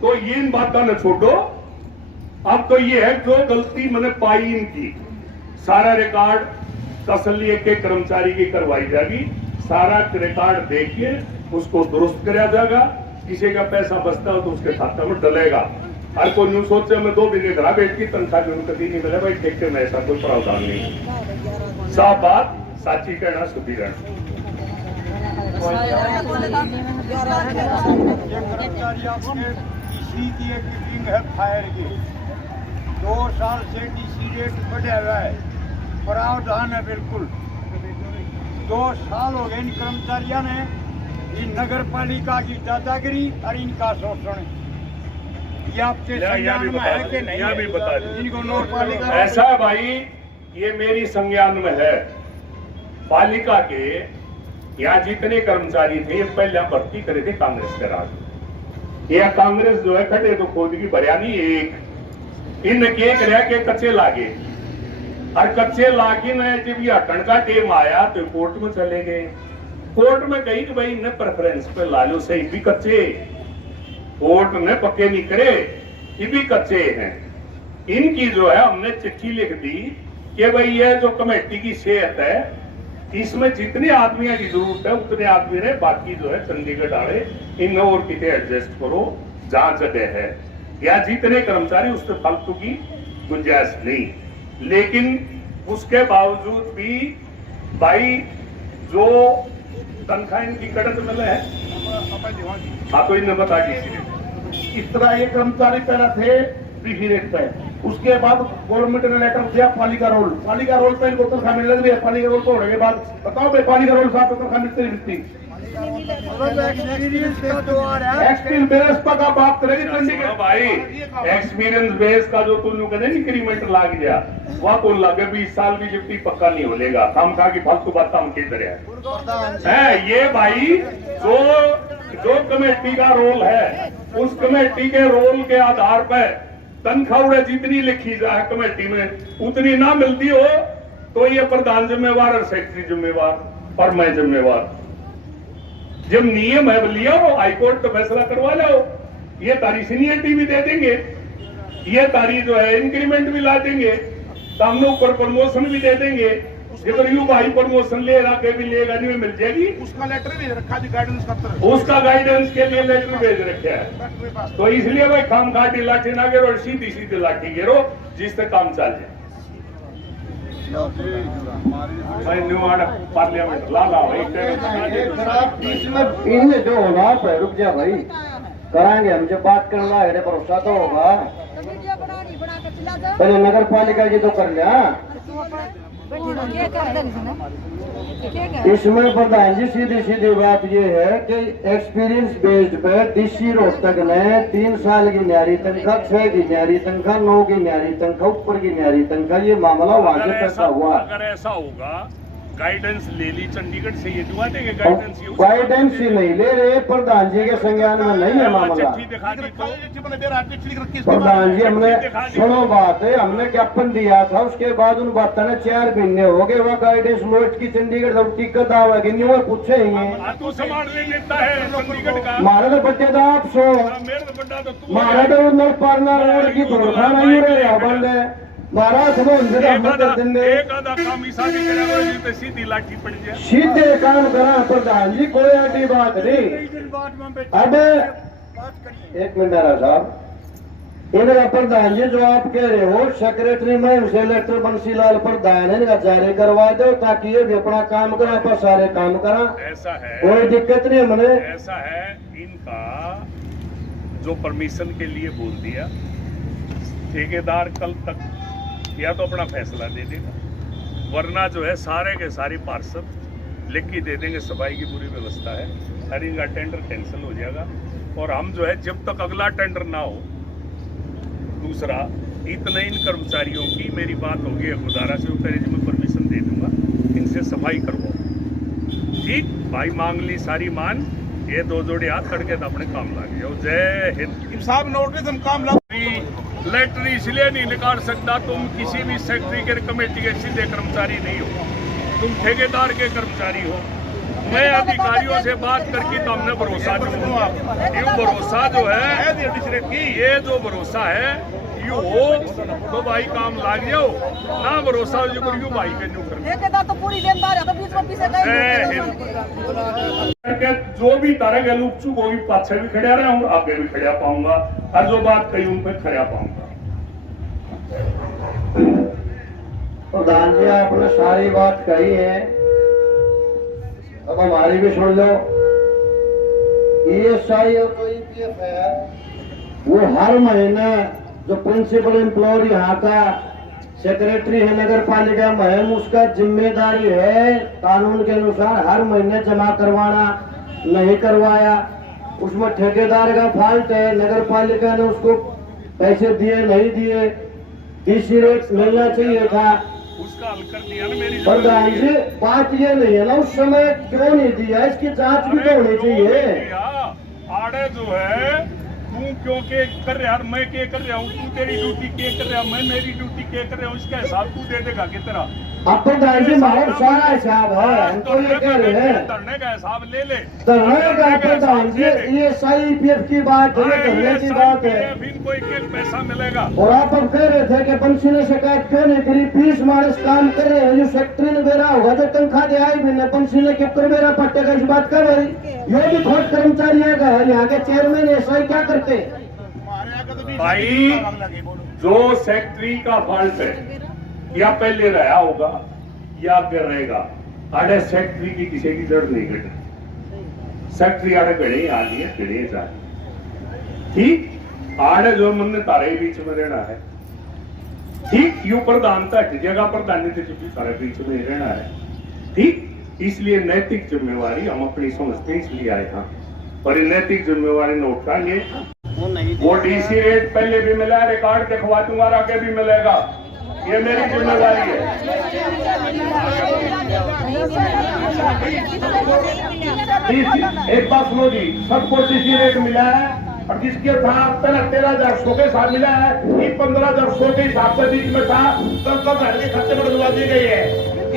तो ये इन बातों ने छोड़ो। अब तो ये है जो गलती मैंने पाई इनकी, सारा रिकॉर्ड तसल्ली के कर्मचारी की करवाई जाएगी, सारा रिकॉर्ड देखिए उसको दुरुस्त कराया जाएगा। किसी का पैसा बचता हो तो उसके खाते में डलेगा। हर कोई न्यूज सोचे मैं 2 दिन घर बैठ की तनख्वाह जो कभी नहीं मिले भाई, ठेके में ऐसा कोई प्रावधान नहीं। साफ बात, साची कहना, शुद्धि रहना। है फायर की 2 साल से डीसी रेट बढ़ा हुआ है, प्रावधान है बिल्कुल। 2 साल हो गए इन कर्मचारियों ने इन नगर पालिका की दादागिरी और इनका शोषण। ये आपके संज्ञान में है कि नहीं? यह भी बता इनको नगर पालिका ऐसा है भाई, ये मेरी संज्ञान में है। पालिका के यहाँ जितने कर्मचारी थे ये पहले भर्ती करे थे कांग्रेस के राज। यह कांग्रेस जो है खड़े तो खोद की बरियानी एक इन के रह के कच्चे लागे, और कच्चे लाके में जब ये हटन का टेम आया तो कोर्ट में चले गए। कोर्ट में कही कि भाई इन्हें प्रेफरेंस पे ला लो, सही भी कच्चे, कोर्ट ने पक्के नहीं करे, ये भी कच्चे हैं। इनकी जो है हमने चिट्ठी लिख दी कि भाई ये जो कमेटी की सेहत है इसमें जितने आदमियों की जरूरत है उतने आदमी रहे, बाकी जो है चंडीगढ़ आड़े इन और कितने एडजस्ट करो जहां जगह है, या जितने कर्मचारी उससे फालतू की गुंजाइश नहीं। लेकिन उसके बावजूद भी भाई जो तनख्वाह इनकी कड़क मिले है, हाँ तो इन्हें बता दीजिए। इस तरह ये कर्मचारी पहला थे डीसी रेट पे, उसके बाद गवर्नमेंट ने लेटर दिया पालिका रोल पे इनको तनख्वाह मिलने लगी है। पालिका रोल तो होने के बाद बताओ भाई पालिका रोल साहब तनख्वाह मिलती नहीं मिलती? एक्सपीरियंस का बात करेगी चंडीगढ़ भाई, एक्सपीरियंस बेस का जो तुम कहते इंक्रीमेंट लाग गया वह तो लगे 20 साल की ड्यूटी पक्का नहीं होलेगा। काम खा की फालतू बात हम किधर है ये भाई। जो कमेटी का रोल है उस कमेटी के रोल के आधार पर तनख्वाह जितनी लिखी जाए कमेटी में उतनी ना मिलती हो तो ये प्रधान जिम्मेवार और सेक्रेटरी जिम्मेवार और मैं जिम्मेवार। जब नियम है लिया हो, हाईकोर्ट तो फैसला करवा लो, ये तारी सीनियरिटी भी दे देंगे, ये तारी जो है इंक्रीमेंट भी ला देंगे, तो हम लोग ऊपर प्रमोशन भी दे देंगे। जब यू भाई प्रमोशन ले रहा के भी लेगा नहीं मिल जाएगी। उसका लेटर भेज रखा जी गाइडेंस का, उसका गाइडेंस के लिए लेटर भेज रखे है। तो इसलिए भाई खाम खाटी लाठी ना गिरो और सीधी सीधी लाठी गिरो जिससे काम चल जाए। पार्लियामेंट ला इनमें जो होना है रुक जा भाई, कराएंगे हम। जब बात करना है भरोसा तो होगा। पहले नगर पालिका की तो कर लिया। इसमें प्रधान जी सीधी सीधी बात ये है कि एक्सपीरियंस बेस्ड पे डीसी रोहतक ने 3 साल की न्यारी तनख्वाह, 6 की न्यारी तनख्वाह, 9 की न्यारी तनख्वाह, ऊपर की न्यारी तनख्वाह, ये मामला वहां से पैसा हुआ। अगर ऐसा होगा गाइडेंस ले ली चंडीगढ़ से, ये दुआ देंगे गाइडेंस ही नहीं ले रहे। प्रधान जी के संज्ञान में नहीं है मामला। प्रधान जी हमने सुनो बात है, हमने ज्ञापन दिया था, उसके बाद उन बातों ने 4 महीने हो गए। वह गाइडेंस लॉट की चंडीगढ़ सब टिकट आवा कि नहीं, वो पूछे ही मारे तो बच्चे तो आप सो मारे तो पारना रोड की भरोसा नहीं रहे बंदे महाराज सीधी लाठी पड़ जाए। सीधे काम करा प्रधान जी, कोई ऐसी बात नहीं। अब 1 मिनट साहब, इनका प्रधान जी जो आप कह रहे हो सेक्रेटरी में से लेटर बंसीलाल प्रधान है इनका जारी करवा दो ताकि ये भी अपना काम करा पर सारे काम करा। ऐसा है, कोई दिक्कत नहीं हमने। ऐसा है इनका जो परमिशन के लिए बोल दिया, ठेकेदार कल तक या तो अपना फैसला दे देगा, वरना जो है सारे के सारी पार्षद लिख के दे देंगे सफाई की पूरी व्यवस्था है, और इनका टेंडर कैंसिल हो जाएगा। और हम जो है जब तक अगला टेंडर ना हो, दूसरा इतने इन कर्मचारियों की मेरी बात होगी गुजारा से पहले मैं परमिशन दे दूंगा, इनसे सफाई करवाओ। ठीक भाई, मांग ली सारी मान, ये 2 जोड़े हाथ खड़के तो अपने काम लग जाओ। जय हिंद साहब। नोटिस हम काम लेटर इसलिए नहीं निकाल सकता, तुम किसी भी सेक्रेटरी के कमेटी के सीधे कर्मचारी नहीं हो, तुम ठेकेदार के कर्मचारी हो। मैं अधिकारियों से बात करके तो हमने भरोसा जो ये भरोसा जो है ये जो भरोसा है यू हो तो भाई काम लाग जाओ ना भरोसा जो करियो भाई के न्यू कर तो पूरी लेनदार है तो बीच में पीछे करके जो भी तारे गए लुपचुप होगी पाछे भी खड़ा रहा हूँ आगे भी खड़ा पाऊंगा और जो बात कही उन पे खड़ा पाऊंगा। प्रधान जी आपने सारी बात कही है, अब हमारी भी सुन लो। ESI और तो EPF है, वो हर महीने जो प्रिंसिपल एम्प्लॉयर यहाँ का सेक्रेटरी है नगर पालिका में, उसका जिम्मेदारी है कानून के अनुसार हर महीने जमा करवाना। नहीं करवाया उसमें ठेकेदार का फॉल्ट है, नगर पालिका ने उसको पैसे दिए नहीं दिए, DC रेट मिलना चाहिए था। उसका हल कर दिया ना मेरी प्रधान जी बात ये नहीं है ना उस समय क्यों नहीं दिया, इसकी जांच भी तो होनी चाहिए। आड़े जो है तू क्यों के कर रहा है, मैं के कर रहा हूँ, तू तेरी ड्यूटी के कर रहा हूँ, मैं मेरी ड्यूटी के कर रहा हूँ, इसका हिसाब तू दे देगा कितना। अब प्रधान जी हमारा सारा हिसाब है, हम तो ये कह रहे हैं धरने का हिसाब ले ले। धरने का प्रधान जी ESI EPF की बात है, धरने की बात है। इनको एक पैसा मिलेगा। और आप अब कह रहे थे कि बंसी ने शिकायत क्यों नहीं करी, 20 मानस काम कर रहे हैं, जो सेक्रेटरी ने बेरा होगा जो तनख्वाह दे आई भी नहीं, बंसी ने क्यों कर बेरा पट्टे का इस बात कर रही। ये भी खुद कर्मचारी है, यहाँ के चेयरमैन SI क्या करते हैं भाई। जो सेक्रेटरी का फॉल्ट है या पहले रहा होगा या आगे रहेगा, आड़े सेक्रेटरी की किसी की जड़ नहीं घटे। सेक्रेटरी आड़े गड़े आ लिए गड़े जा ठीक, आड़े जो मन ने तारे बीच में रहना है ठीक, यू प्रधानता जगह प्रधान चुकी सारे बीच में रहना है ठीक। इसलिए नैतिक जिम्मेवारी हम अपनी समझते इसलिए आए हैं, पर नैतिक जिम्मेवारी नोट कर लिए। वो DC रेट पहले भी मिला, रिकॉर्ड दिखवा दूंगा, आगे भी मिलेगा, ये मेरी जिम्मेवारी है। एक बात सुनो जी, सबको DC रेट मिला है और जिसके था पहले 13,100 के साथ मिला है, ये 15,100 के हिसाब से बीच में था, 10,000 के खर्चे में बदलवा दी गई है। जो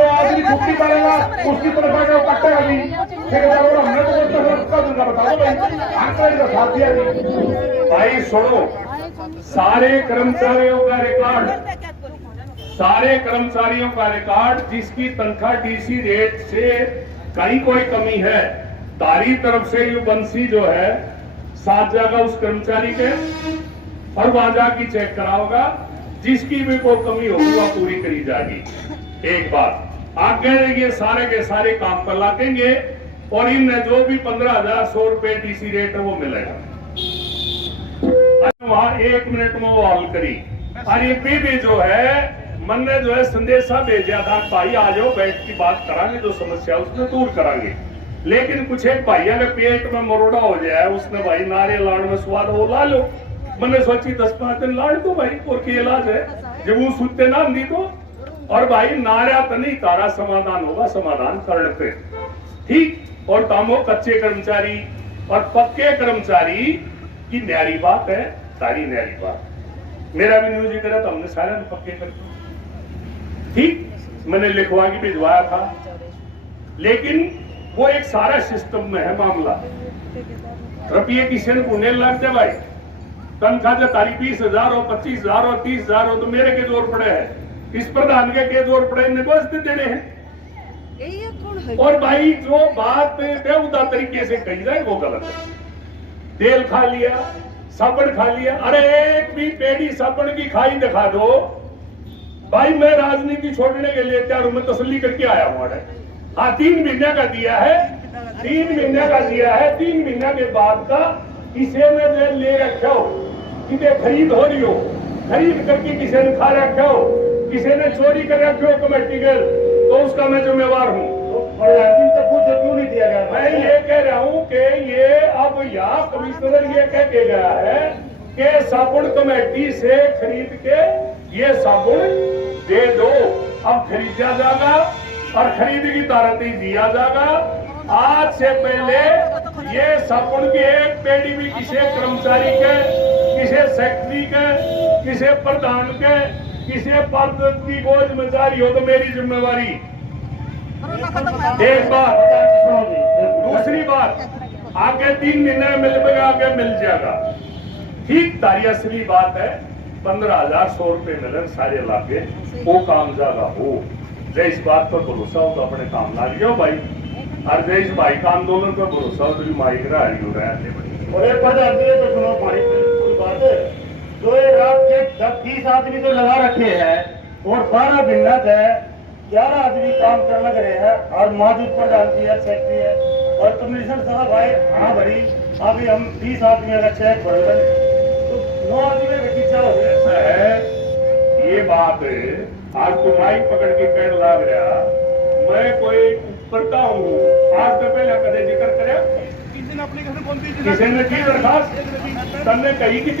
आदमी छुट्टी करेगा उसकी तनख्वाह का कटेगा नहीं, हमने तो दूंगा, बता दो भाई का साथ दिया नहीं। भाई सुनो, सारे कर्मचारियों का रिकॉर्ड, सारे कर्मचारियों का रिकॉर्ड जिसकी तनख्वाह DC रेट से कहीं कोई कमी है, तारी तरफ से यू बंसी जो है साथ जाएगा उस कर्मचारी के और वहां जाके चेक कराओगा, जिसकी भी कोई कमी होगी वह पूरी करी जाएगी। एक बात आगे देखिए, सारे के सारे काम पर लागेंगे और इनमें जो भी 15,100 रुपए DC रेट है वो मिलेगा। वहां 1 मिनट में वो हल करी। और ये भी जो है मन ने जो है संदेशा भेजा था, भाई आ जाओ बैठ की बात करांगे, जो समस्या उसमें दूर करांगे। लेकिन कुछ एक भाइया ने पेट में मरोड़ा हो जाए, उसने भाई नारे लाड़ में स्वाद वो ला लो। मैंने सोची 10-5 दिन लाड़ दो भाई, और की इलाज है जब वो सुनते ना दी तो। और भाई नारा तो नहीं, तारा समाधान होगा, समाधान करने पे ठीक। और तामो कच्चे कर्मचारी और पक्के कर्मचारी की न्यारी बात है, सारी न्यारी बात। मेरा भी न्यूज करा तो हमने सारे पक्के कर ठीक, मैंने लिखवा के भिजवाया था, लेकिन वो एक सारा सिस्टम में है मामला। रुपये किसी ने पुण्य लग जाए भाई, तनख्वाह जो तारी 20,000 हो, 25,000 हो, 30,000 हो तो मेरे के जोर पड़े हैं, इस प्रधान के जोर पड़े, इन्हें बस देने हैं। और भाई जो बात बेहुदा तरीके से कही जाए वो गलत है। तेल खा लिया, साबुन खा लिया, अरे एक भी पेड़ी साबुन की खाई दिखा दो भाई। मैं राजनीति छोड़ने के लिए तैयार हूं, मैं तसल्ली करके आया हूं। हाँ 3 महीने का दिया है, 3 महीने का दिया है, 3 महीने के बाद का किसी ने ले रखा हो, किसी खरीद हो रही हो, खरीद करके किसी ने खा रखा हो, किसी ने चोरी कर रखे हो कमेटी के, तो उसका मैं जिम्मेवार हूँ। क्यों नहीं दिया गया? मैं ये कह रहा हूँ कि ये अब यहाँ कमिश्नर ये कह के गया है कि साबुन कमेटी से खरीद के ये साबुन दे दो। अब खरीदा जाएगा और खरीद की तारती दिया जाएगा। आज से पहले ये साबुन की एक पेड़ी भी किसी कर्मचारी के, किसी सेक्रेटरी के, किसी प्रधान के, किसी पद की बोझ में जारी हो तो मेरी जिम्मेवारी कोरोना खत्म है। एक बात, दूसरी बात, आगे 3 महीने मिल में आगे मिल जाएगा, ठीक तारी असली बात है। 15,100 रुपए मिलन सारे लागे, वो काम ज्यादा हो। जय इस बात पर भरोसा हो तो अपने काम लाग जाओ भाई। और जय इस भाई का आंदोलन पर भरोसा हो तो माइक रहा हो रहा है। और एक बात आती है तो सुनो हमारी पूरी बात है। जो ये रात के 10-20 आदमी तो लगा रखे हैं और 12 भिन्नत है, 11 आदमी काम करने लग रहे हैं और मौजूद प्रधान जी है, सेक्रेटरी है और कमिश्नर साहब आए। हाँ भरी अभी हम 20 आदमी का चेक भर रहे तो 9 आदमी का खींचा हो गया। ऐसा है ये बात है। आज तो माइक पकड़ के कहने लग रहा मैं कोई करता हूँ। आज तो पहले कदे जिक्र करे किसी ने की दरखास्त तमने कही कि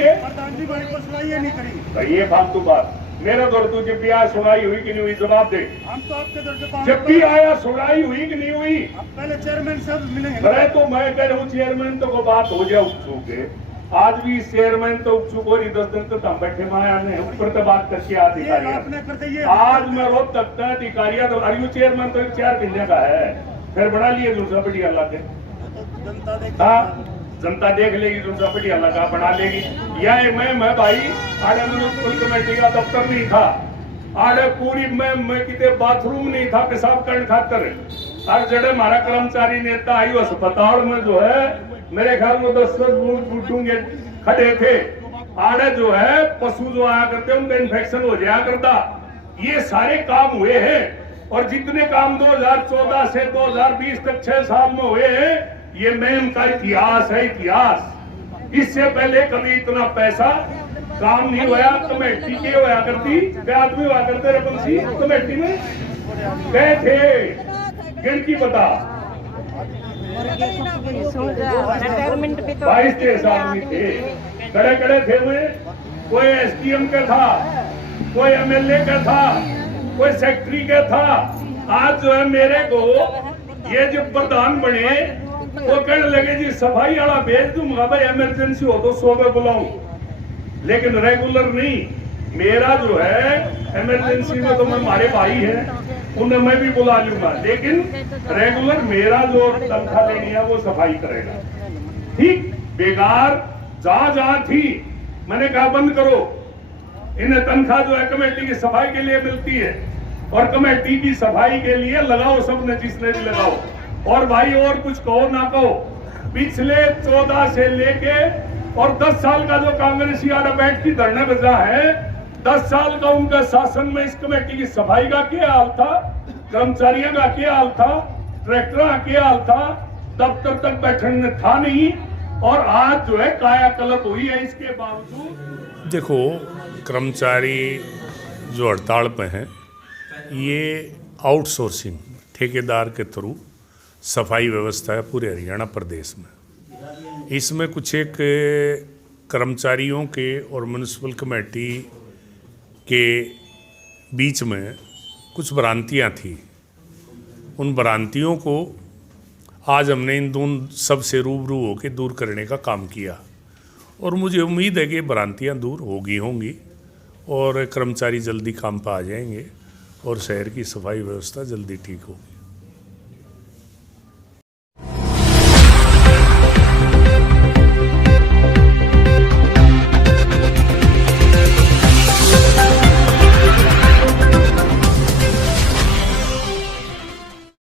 ये फालतू बात। मेरा दौर तू जब भी आया सुनाई हुई कि नहीं हुई जवाब दे। हम तो आपके दर से जब भी आया सुनाई हुई कि नहीं हुई? पहले चेयरमैन साहब मिलेंगे। अरे तो मैं कह रहा हूँ चेयरमैन तो को बात हो जाए उपचूक है। आज भी चेयरमैन तो उपचूक हो रही 10 दिन तो हम बैठे माया ने ऊपर तो बात करके अधिकारी आज मैं रोज तक अधिकारिया तो अरे चेयरमैन तो 4 महीने का है, फिर बना लिए दूसरा बढ़िया लगे। जनता देख लेगी दूसरा बढ़िया लगा बना लेगी। यह मैं भाई आड़े म्यूनसिपल कमेटी का दफ्तर नहीं था, आड़े पूरी मैं कितने बाथरूम नहीं था पेशाब करने खातर। और जड़े हमारा कर्मचारी नेता आई अस्पताल में जो है मेरे ख्याल में 10 बूटूंगे खड़े थे। आड़े जो है पशु जो आया करते उनका इन्फेक्शन हो जाया करता। ये सारे काम हुए हैं और जितने काम 2014 से 2020 तक 6 साल में हुए हैं ये मेन का इतिहास है। इतिहास इससे पहले कभी इतना पैसा काम नहीं हुआ। कमेटी के हुआ करती क्या आदमी हुआ करते रकम सी कमेटी में गए थे गिनती बता 22-23 आदमी थे। कड़े कड़े थे हुए। कोई एसडीएम का था, कोई एमएलए का था, कोई सेक्रेटरी का था। आज जो है मेरे को ये जब प्रधान बने वो कहने लगे जी सफाई वाला भेज दूंगा भाई, इमरजेंसी हो तो 100 में बुलाऊं, लेकिन रेगुलर नहीं। मेरा जो है इमरजेंसी में तो मैं हमारे भाई हैं उन्हें मैं भी बुला लूंगा, लेकिन रेगुलर मेरा जो तनख्वाह लेनी है वो सफाई करेगा। ठीक बेकार जहां थी मैंने कहा बंद करो। इन्हें तनख्वाह जो है कमेटी की सफाई के लिए मिलती है और कमेटी की सफाई के लिए लगाओ सबने जिसने भी लगाओ। और भाई और कुछ कहो ना कहो, पिछले 14 से लेके और 10 साल का जो कांग्रेसी आड़ा बैठ की धरने बजा है, 10 साल का उनका शासन में इस कमेटी की सफाई का क्या हाल था, कर्मचारियों का क्या हाल था, ट्रैक्टर का क्या हाल था, दफ्तर तक बैठने था नहीं। और आज जो है कायाकल्प हुई है। इसके बावजूद देखो कर्मचारी जो हड़ताल पे हैं ये आउटसोर्सिंग ठेकेदार के थ्रू सफाई व्यवस्था है पूरे हरियाणा प्रदेश में। इसमें कुछ एक कर्मचारियों के और म्यूनसिपल कमेटी के बीच में कुछ भ्रांतियां थी। उन भ्रांतियों को आज हमने इन दोनों सबसे रूबरू होकर दूर करने का काम किया और मुझे उम्मीद है कि भ्रांतियां दूर होंगी और कर्मचारी जल्दी काम पर आ जाएंगे और शहर की सफाई व्यवस्था जल्दी ठीक होगी।